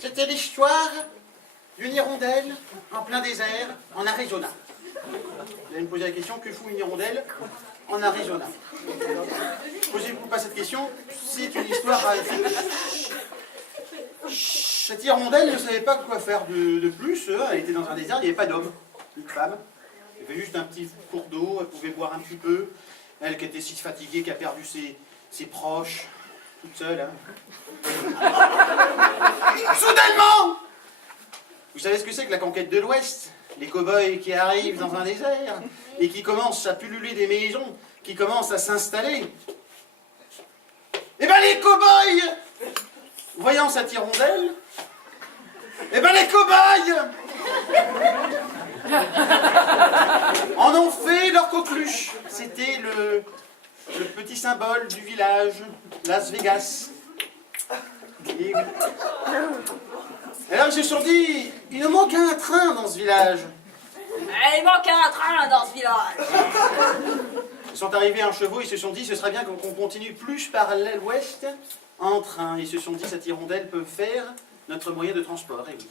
C'était l'histoire d'une hirondelle en plein désert, en Arizona. Vous allez me poser la question, que fout une hirondelle en Arizona? Posez-vous pas cette question, c'est une histoire... Cette hirondelle ne savait pas quoi faire de plus, elle était dans un désert, il n'y avait pas d'homme, ni de femme. Il y avait juste un petit cours d'eau, elle pouvait boire un petit peu. Elle qui était si fatiguée, qui a perdu ses proches, toute seule. Hein. Soudainement, vous savez ce que c'est que la conquête de l'Ouest? Les cow-boys qui arrivent dans un désert et qui commencent à pulluler des maisons, qui commencent à s'installer. Eh bien les cow-boys, voyant cette hirondelle, eh bien les cow-boys en ont fait leur coqueluche. C'était le petit symbole du village, Las Vegas. Et alors ils se sont dit, il nous manque un train dans ce village. Il manque un train dans ce village. Ils sont arrivés en chevaux, ils se sont dit, ce serait bien qu'on continue plus par l'ouest en train. Ils se sont dit, cette hirondelle peut faire notre moyen de transport. Et oui.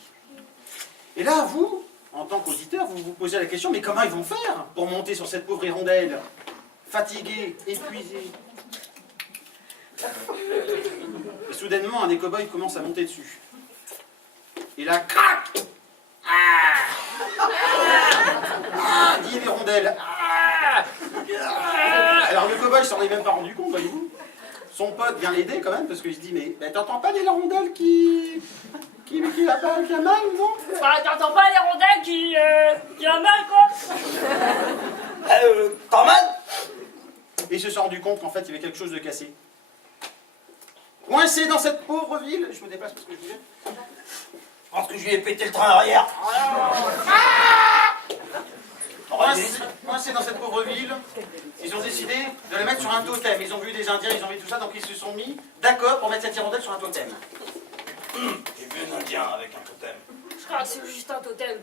Et là, vous, en tant qu'auditeur, vous vous posez la question, mais comment ils vont faire pour monter sur cette pauvre hirondelle, fatiguée, épuisée? Et soudainement, un des cow-boys commence à monter dessus. Et là, crac! Dit l'hirondelle. Alors le cow-boy s'en est même pas rendu compte, voyez-vous. Son pote vient l'aider quand même, parce qu'il se dit, mais t'entends pas l'hirondelle qui a mal, non? T'entends pas les rondelles qui a mal, quoi? T'as mal? Et il se sont rendu compte qu'en fait, il y avait quelque chose de cassé. Coincé dans cette pauvre ville, je me déplace parce que je voulais. Je pense que je lui ai pété le train arrière. Coincé dans cette pauvre ville, ils ont décidé de la mettre sur un totem. Ils ont vu des Indiens, ils ont vu tout ça, donc ils se sont mis d'accord pour mettre cette hirondelle sur un totem. J'ai vu un Indien avec un totem. Je crois que c'est juste un totem.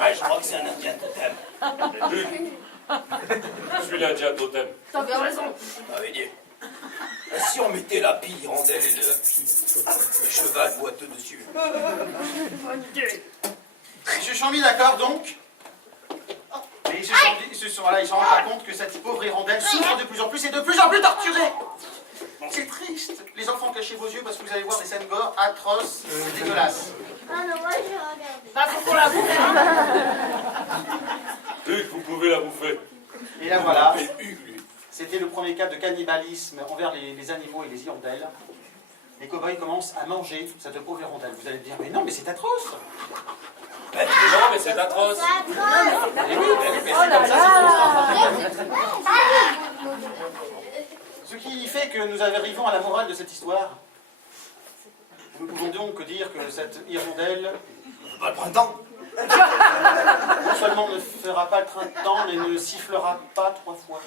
Ouais, je crois que c'est un Indien totem. Je suis l'Indien totem. T'as bien raison. Ah oui, dis. Si on mettait la pile hirondelle et le cheval boiteux dessus. Bonne idée. Ils se sont mis d'accord donc. Et ils se sont rendus compte que cette pauvre hirondelle souffre de plus en plus et de plus en plus torturée. C'est triste. Les enfants, cachez vos yeux parce que vous allez voir des scènes gore atroces et dégueulasses. Ah non, moi je vais regarder. Bah, faut qu'on la bouffe, hein. Hugues, vous pouvez la bouffer. Et là voilà. Il m'appelle Hugues, lui. C'était le premier cas de cannibalisme envers les animaux et les hirondelles. Les cow-boys commencent à manger cette pauvre hirondelle. Vous allez me dire, mais non, mais c'est atroce. Non, mais c'est atroce. Et oui, mais Oh là là. ce qui fait que nous arrivons à la morale de cette histoire. Nous pouvons donc dire que cette hirondelle, Pas le printemps. non seulement ne fera pas le train de temps, mais ne sifflera pas 3 fois.